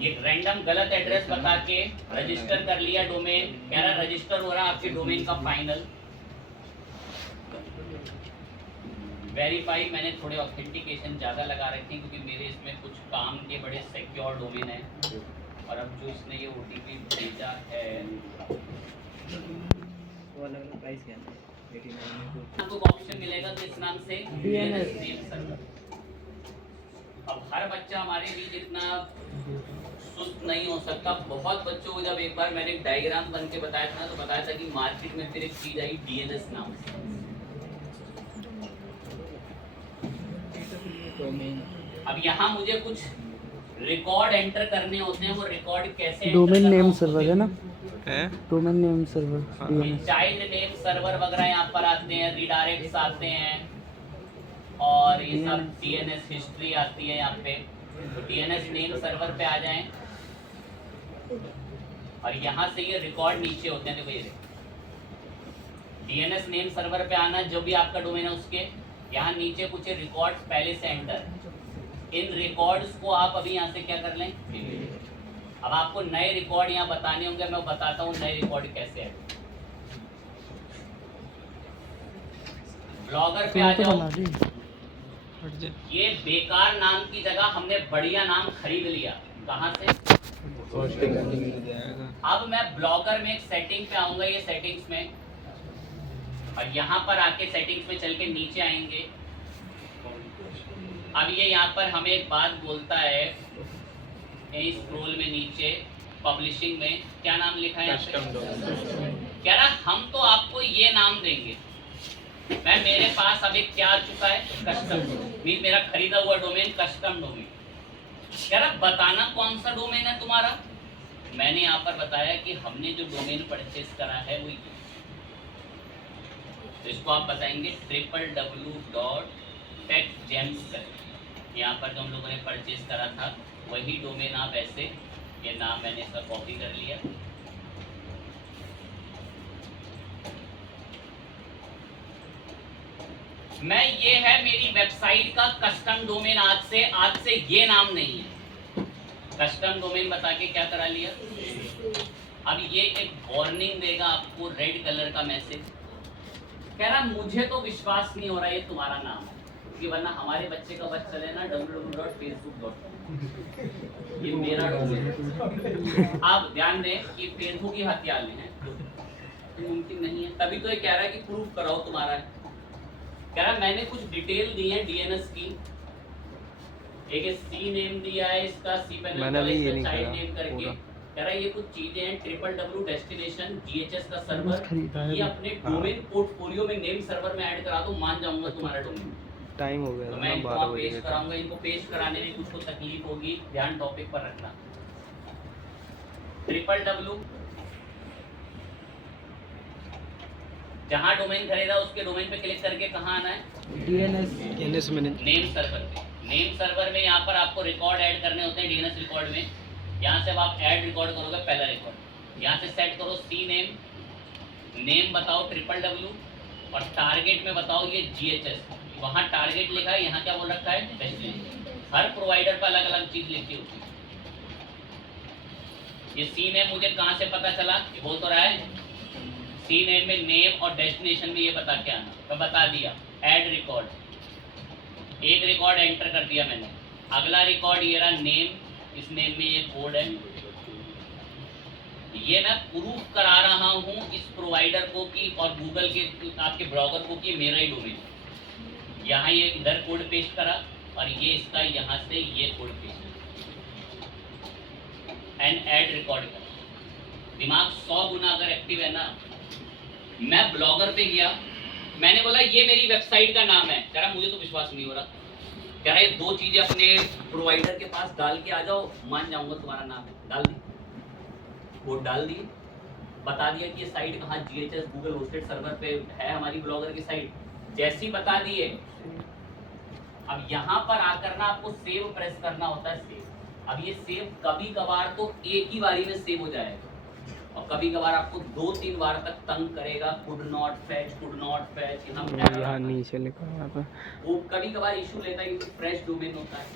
ये रैंडम गलत एड्रेस बता के रजिस्टर कर लिया डोमेन, कह रहा रजिस्टर हो रहा आपके डोमेन का फाइनल। वेरीफाई मैंने थोड़े ऑथेंटिकेशन ज़्यादा लगा रखे हैं क्योंकि मेरे इसमें कुछ काम के बड़े सिक्योर डोमेन है। और अब जो इसने ये OTP भेजा है, वो अलग प्राइस क्या है? आपको ऑप्शन मिलेगा तो इस नाम से DNS नेम सर्वर। अब हर बच्चा हमारे बीच इतना सुस्त नहीं हो सकता। बहुत बच्चों को जब एक बार मैंने एक डायग्राम बन के बताया था ना, तो बताया था कि मार्केट में फिर एक चीज आई DNS नाम से। अब यहाँ मुझे कुछ रिकॉर्ड एंटर करने होते हैं, वो रिकॉर्ड कैसे डोमेन नेम सर्वर है ना, domain name server, child name server वगैरह यहाँ पर आते हैं, रिडायरेक्ट्स आते हैं और ये सब DNS हिस्ट्री आती है यहाँ पे। तो DNS नेम सर्वर पे आ जाएं और यहाँ से ये रिकॉर्ड नीचे होते हैं। देखो ये DNS नेम सर्वर पे आना, जो भी आपका डोमेन है उसके यहाँ नीचे कुछ रिकॉर्ड्स पहले से एंटर। इन रिकॉर्ड्स को आप अभी यहाँ से क्या कर लें। अब आपको नए रिकॉर्ड यहाँ बताने होंगे, मैं बताता हूँ नए रिकॉर्ड कैसे है। ब्लॉगर पे आ जाओ। ये बेकार नाम की जगह हमने बढ़िया नाम खरीद लिया। कहाँ से? अब मैं ब्लॉगर में एक सेटिंग पे आऊंगा, ये सेटिंग्स में, और यहाँ पर आके सेटिंग्स में चल के नीचे आएंगे। अब ये यहाँ पर हमें एक बात बोलता है, स्क्रॉल में नीचे पब्लिशिंग में क्या नाम लिखा है? कह रहा हम तो आपको ये नाम देंगे। मैं मेरे पास अभी क्या आ चुका है? Custom domain. मेरा खरीदा हुआ डोमेन कस्टम डोमेन। कह रहा बताना कौन सा डोमेन है तुम्हारा। मैंने यहाँ पर बताया कि हमने जो डोमेन परचेज करा है वही, तो इसको आप बताएंगे www.techgems कर। यहाँ पर जो हम लोगों ने परचेज करा था वही डोमेन आप ऐसे, ये नाम मैंने इसका कॉपी कर लिया। मैं ये है मेरी वेबसाइट का कस्टम डोमेन। आज से ये नाम नहीं है। कस्टम डोमेन बता के क्या करा लिया। अब ये एक वार्निंग देगा आपको, रेड कलर का मैसेज। कह रहा मुझे तो विश्वास नहीं हो रहा ये तुम्हारा नाम है, क्योंकि वरना हमारे बच्चे का बस चले ना www.facebook.com, ये मेरा डोमेन है। आप ध्यान दें कि फेसबुक ही हथियार में है, तो मुमकिन नहीं है। तभी तो ये कह रहा है कि प्रूफ कराओ तुम्हारा है। कह रहा मैंने कुछ डिटेल दी है DNS की। एक सी नेम दिया है इसका, सी पैनल चाइल्ड नेम करके। कह रहा ये कुछ चीजें हैं, www डेस्टिनेशन GHS का सर्वर, ये अपने डोमेन पोर्टफोलियो में नेम सर्वर में ऐड करा दो, मान जाऊंगा तुम्हारा डोमेन। टाइम हो गया, तो मैं इनको पेश कराऊंगा। इनको पेश कराने में कुछ को तकलीफ होगी, ध्यान टॉपिक पर रखना। www जहाँ डोमेन खरीदा उसके डोमेन पे क्लिक करके कहाँ आना है? DNS में नेम सर्वर पे। नेम सर्वर में यहाँ पर आपको रिकॉर्ड ऐड करने होते हैं DNS रिकॉर्ड में। यहाँ से अब आप ऐड रिकॉर्ड करोगे पहला रिकॉर्ड, यहाँ से सेट करो सी नेम, नेम बताओ www और टारगेट में बताओ ये GHS। वहाँ टारगेट लिखा है, यहाँ क्या बोल रखा है? डेस्टिनेशन। हर प्रोवाइडर पर अलग अलग चीज लिखी होती है। ये सी नेम मुझे कहाँ से पता चला? ये बोल तो रहा है सी नेम में नेम और डेस्टिनेशन में ये बता के आना। मैं बता दिया। ऐड रिकॉर्ड, एक रिकॉर्ड एंटर कर दिया मैंने। अगला रिकॉर्ड ये रहा नेम, इस नेम में ये कोड है। ये मैं प्रूफ करा रहा हूँ इस प्रोवाइडर को कि, और गूगल के आपके ब्लॉगर को कि मेरा ही डोमेन। यहाँ ये इधर कोड पेस्ट करा और ये इसका यहाँ से ये code paste and add record करा। दिमाग 100 गुना अगर एक्टिव है ना। मैं ब्लॉगर पे गया, मैंने बोला ये मेरी वेबसाइट का नाम है। कह रहा मुझे तो विश्वास नहीं हो रहा। कह रहा ये दो चीजें अपने प्रोवाइडर के पास डाल के आ जाओ, मान जाऊंगा तुम्हारा नाम है। डाल दी, वो डाल दिए, बता दिया कि ये साइट कहाँ GHS गूगल होस्टेड सर्वर पे है, हमारी ब्लॉगर की साइट। जैसी बता दिए, अब यहाँ पर आकर ना आपको सेव प्रेस करना होता है। सेव, अब ये सेव कभी कभार तो एक ही बारी में सेव हो जाएगा और कभी कभार आपको 2-3 बार तक तंग करेगा। कुड नॉट फैच यहाँ नीचे लिखा है। वो कभी कभार इशू लेता है क्योंकि फ्रेश डोमेन होता है।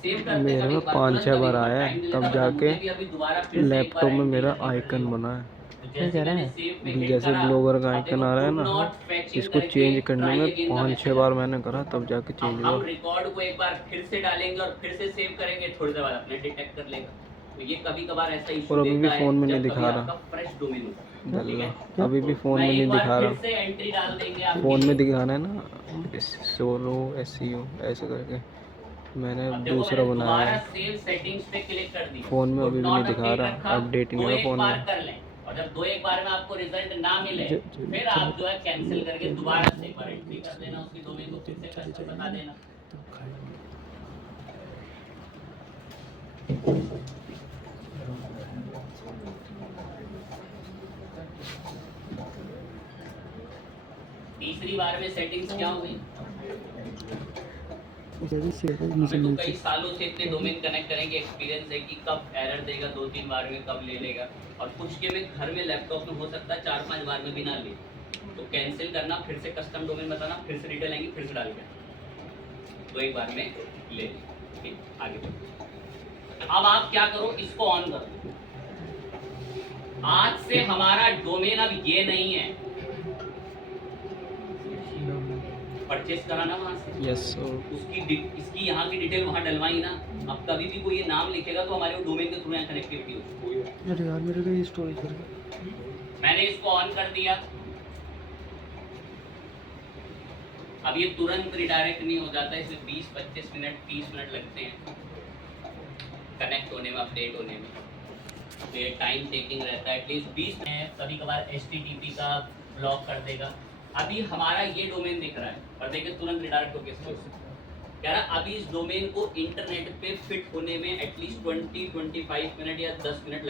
सेव करते मेरे हैं में एक बार, 5-6 तुरंत बार अभी आया टाइम है, मिलेगा, तब वरना जाके मुझे भी अभी दोबारा फिर से एक बार लैपटॉप में एंट्री मेरा करनी आइकन पड़ेगी। बना है। तो जैसे मैंने सेव पे हिट जैसे करा, ब्लॉगर का अब आइकन देखो आ रहा है could ना, not fetching इसको करके चेंज करने try में again का 5-6 मैसेज बार आया। मैंने करा, तब जाके अब चेंज हम हुआ। रिकॉर्ड को एक बार फिर से डालेंगे और फिर से सेव करेंगे, थोड़ी देर बाद अपने डिटेक्ट कर लेगा। तो ये कभी कभार ऐसा और इशू अभी भी देता है फ़ोन में नहीं जब कभी दिखा आपका रहा फ्रेश डोमेन होता है, ठीक दल्ला, है। अभी भी फ़ोन मैं में एक नहीं बार दिखा फिर रहा। से एंट्री डाल देंगे आपके फ़ोन में लिए। दिखाना है ना, सोलो SEO ऐसे करके मैंने अब देखो दूसरा मैंने बनाया दोबारा है। सेव सेटिंग्स पे क्लिक कर दिया, फ़ोन में कुड अभी भी नहीं नॉट दिखा अपडेट रहा, रखा, अपडेट नहीं दो हुआ एक फ़ोन बार में। कर लें, और जब दो एक बार में आपको रिजल्ट ना मिले फिर आप जो है कैंसिल करके तो दोबारा से एक बार एंट्री कर देना उसकी डोमेन को, फिर से कस्टम बता देना। तीसरी बार में सेटिंग्स क्या हो गई? हमें तो कई सालों से इतने डोमेन कनेक्ट करेंगे, एक्सपीरियंस है कि कब एरर देगा, 2-3 बार में कब ले लेगा, और कुछ के में घर में लैपटॉप में हो सकता है 4-5 बार में भी ना ले। तो कैंसिल करना, फिर से कस्टम डोमेन बताना, फिर से डिटेल आएंगी, फिर से डाल के तो एक बार में ले। ठीक, आगे बढ़ो। अब आप क्या करो, इसको ऑन करो। आज से हमारा डोमेन अब ये नहीं है, परचेस कराना वहां से, यस सर। इसकी यहाँ की डिटेल वहाँ डलवाई ना। अब कभी भी कोई ये नाम लिखेगा तो हमारे डोमेन के थ्रू यहाँ कनेक्टिविटी हो। अरे यार मेरे को ये स्टोरेज कर, मैंने इसको ऑन कर दिया। अब ये तुरंत रिडायरेक्ट नहीं हो जाता, इसमें 20-25 मिनट 30 मिनट लगते हैं कनेक्ट होने में, अपडेट होने में। तो ये टाइम टेकिंग रहता है, एटलीस्ट 20 मिनट। कभी कभार HTTP का ब्लॉक कर देगा। अभी हमारा ये डोमेन दिख रहा है और देखिए तुरंत रिडायरेक्ट होकर कह रहा अभी इस डोमेन को इंटरनेट पे फिट होने में एटलीस्ट 20-25 मिनट या 10 मिनट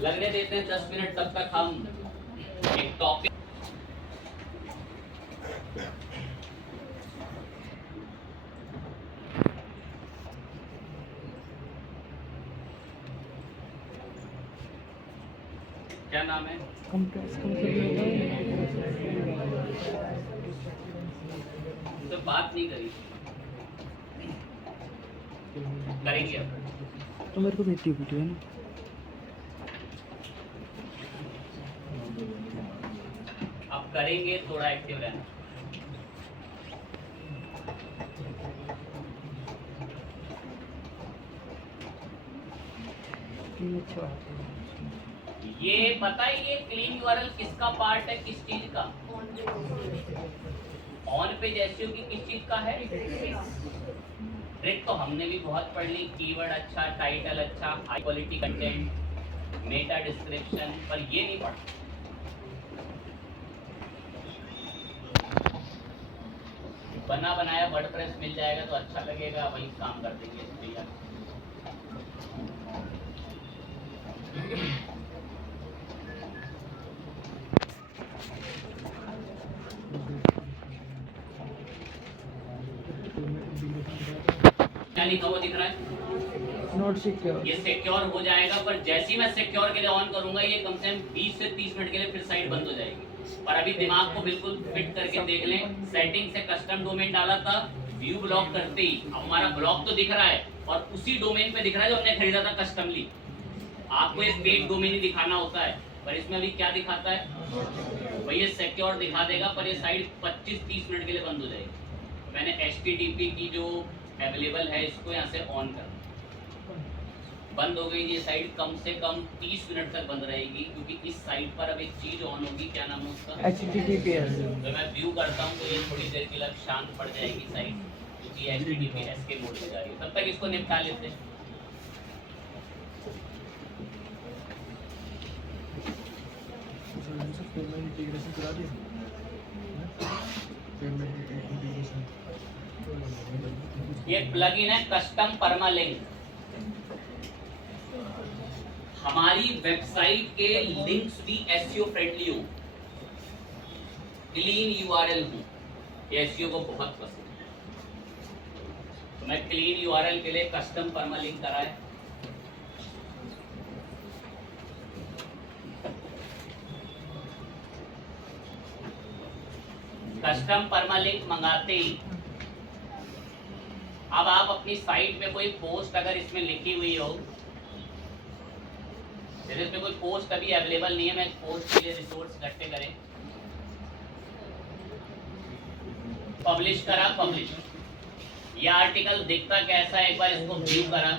लगने देते हैं। 10 मिनट तब तक हम एक टॉपिक क्या नाम है, तो बात नहीं करी, करेंगे अब। तो मेरे को भेजती वीडियो है ना। अब करेंगे, थोड़ा एक्टिव रहना। ये पता है ये क्लीन यूआरएल किसका पार्ट है, किस चीज का? ऑन पेज एसईओ की किस चीज का है? ट्रिक तो हमने भी बहुत पढ़ ली, कीवर्ड अच्छा, टाइटल अच्छा, high quality content, Meta description, पर ये नहीं पढ़ा। बना बनाया वर्डप्रेस मिल जाएगा तो अच्छा लगेगा, वही काम कर देंगे इस पे यार। क्या लिखा हुआ दिख रहा है? Not secure. ये सिक्योर हो जाएगा, पर जैसे ही मैं सिक्योर के लिए ऑन करूंगा ये कम से कम 20 से 30 मिनट के लिए फिर साइट बंद हो जाएगी। पर अभी दिमाग को बिल्कुल फिट करके देख लें, सेटिंग से कस्टम डोमेन डाला था, व्यू ब्लॉक करते ही अब हमारा ब्लॉक तो दिख रहा है और उसी डोमेन पे दिख रहा है जो हमने खरीदा था कस्टमली। आपको एक पेड डोमेन ही दिखाना होता है, पर इसमें अभी क्या दिखाता है भाई, ये सिक्योर दिखा देगा पर ये साइट 25-30 मिनट के लिए बंद हो जाएगी। मैंने HTTP की जो अवेलेबल है इसको यहाँ से ऑन कर, बंद हो गई ये साइट, कम से कम 30 मिनट तक बंद रहेगी, क्योंकि इस साइट पर अब एक चीज ऑन होगी, क्या नाम है उसका? HTTPS। तो मैं व्यू करता हूँ तो ये थोड़ी देर के लिए शांत पड़ जाएगी साइट, क्योंकि HTTPS के मोड में जा रही है। तब तक इसको निपटा लेते हैं। ये प्लगइन है कस्टम परमालिंक। हमारी वेबसाइट के लिंक्स भी एसईओ फ्रेंडली हो, क्लीन यूआरएल हो, ये एसईओ को बहुत पसंद है। तो मैं क्लीन यूआरएल के लिए कस्टम परमालिंक कराए, कस्टम परमालिंक मंगाते ही अब आप अपनी साइट पे कोई पोस्ट अगर इसमें लिखी हुई हो, जैसे इसमें कोई पोस्ट अभी अवेलेबल नहीं है, मैं पोस्ट के लिए रिसोर्स इकट्ठे करें, पब्लिश करा, पब्लिश, ये आर्टिकल दिखता कैसा है, एक बार इसको व्यू करा।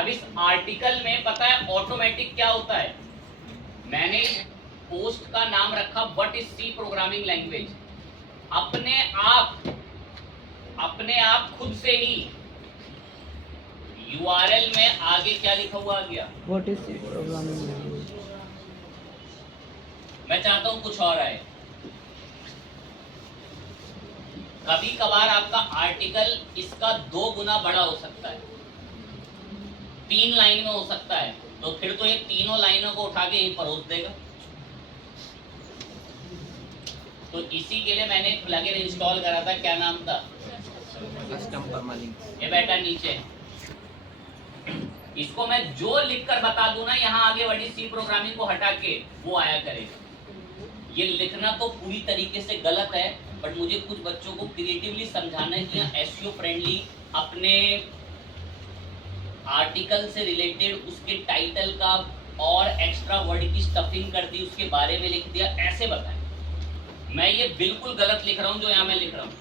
अब इस आर्टिकल में पता है ऑटोमेटिक क्या होता है, मैंने पोस्ट का नाम रखा what is C programming language, अपने आप खुद से ही यूआरएल में आगे क्या लिखा हुआ आ गया, What is C programming language? मैं चाहता हूं कुछ और आए। कभी कभार आपका आर्टिकल इसका 2 गुना बड़ा हो सकता है, 3 लाइन में हो सकता है, तो फिर तो ये तीनों लाइनों को उठा के यहीं परोस देगा। तो इसी के लिए मैंने एक प्लगइन इंस्टॉल करा था, क्या नाम था, Custom permalinks. ये बैठा नीचे, इसको मैं जो लिखकर बता दूं ना यहाँ आगे बड़ी सी प्रोग्रामिंग को हटा के वो आया करेगा। ये लिखना तो पूरी तरीके से गलत है, बट मुझे कुछ बच्चों को क्रिएटिवली समझाना है कि यहाँ एसईओ फ्रेंडली अपने आर्टिकल से रिलेटेड उसके टाइटल का और एक्स्ट्रा वर्ड की स्टफिंग कर दी, उसके बारे में लिख दिया, ऐसे बताएं। मैं ये बिल्कुल गलत लिख रहा हूँ जो यहाँ मैं लिख रहा हूँ,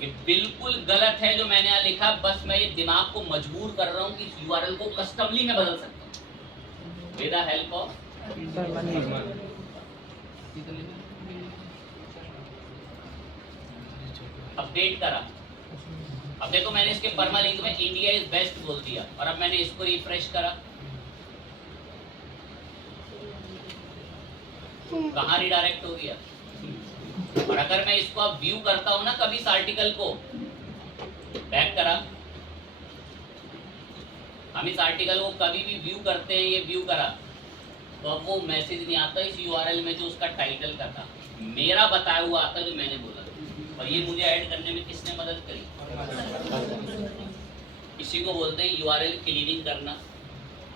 ये बिल्कुल गलत है जो मैंने यहाँ लिखा, बस मैं ये दिमाग को मजबूर कर रहा हूँ कि इस यूआरएल को कस्टमली में बदल सकता हूँ with the help of Permanent. Update करा। अब देखो मैंने इसके परमालिंक में इंडिया इज बेस्ट बोल दिया, और अब मैंने इसको रिफ्रेश करा, कहाँ रिडायरेक्ट हो गया। और अगर मैं इसको अब व्यू करता हूं ना कभी इस आर्टिकल को, बैक करा, हम इस आर्टिकल को कभी भी व्यू करते हैं, ये व्यू करा, तो अब वो मैसेज नहीं आता इस यूआरएल में जो उसका टाइटल का था, मेरा बताया हुआ आता जो मैंने बोला। और ये मुझे ऐड करने में किसने मदद करी, इसी को बोलते हैं यूआरएल क्लीनिंग करना।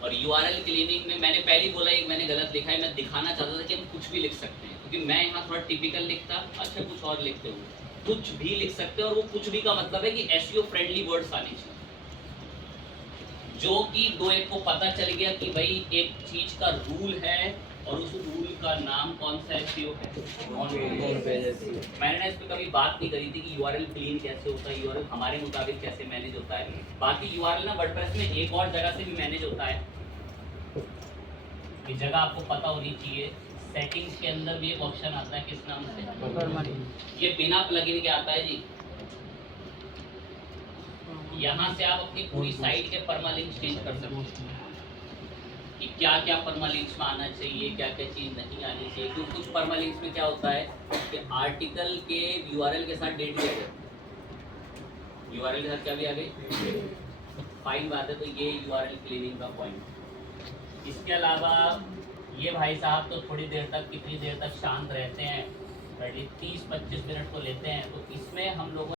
और यूआरएल क्लीनिंग में मैंने पहले बोला एक मैंने गलत लिखा है, मैं दिखाना चाहता था कि हम कुछ भी लिख सकते हैं, क्योंकि मैं यहाँ थोड़ा टिपिकल लिखता, अच्छा कुछ और लिखते हुए कुछ भी लिख सकते हैं, और वो कुछ भी का मतलब है कि एसईओ फ्रेंडली वर्ड्स आने चाहिए, जो कि दो एक को पता चल गया कि भाई एक चीज का रूल है और उस रूल का नाम कौन सा एसईओ है। मैंने ना इस पर कभी बात नहीं करी थी कि यूआरएल क्लीन कैसे होता है, यूआरएल हमारे मुताबिक कैसे मैनेज होता है। बाकी यूआरएल ना वर्डप्रेस में एक और जगह से भी मैनेज होता है, ये जगह आपको पता होनी चाहिए। सेटिंग्स के अंदर भी एक ऑप्शन आता है, किस नाम से, Permanent. ये बिना प्लगइन के आता है जी। यहाँ से आप अपनी पूरी साइट के परमालिंक्स चेंज कर सकते हैं कि क्या क्या परमालिंक्स में आना चाहिए, क्या क्या चीज़ नहीं आनी चाहिए। क्योंकि कुछ परमालिंक्स में क्या होता है कि आर्टिकल के यूआरएल के साथ डेट भी आ जाती, यूआरएल के साथ क्या भी आ गई, फाइन बात है। तो ये यूआरएल क्लीनिंग का पॉइंट। इसके अलावा ये भाई साहब तो थोड़ी देर तक, कितनी देर तक शांत रहते हैं, 30-25 मिनट को लेते हैं, तो इसमें हम लोगों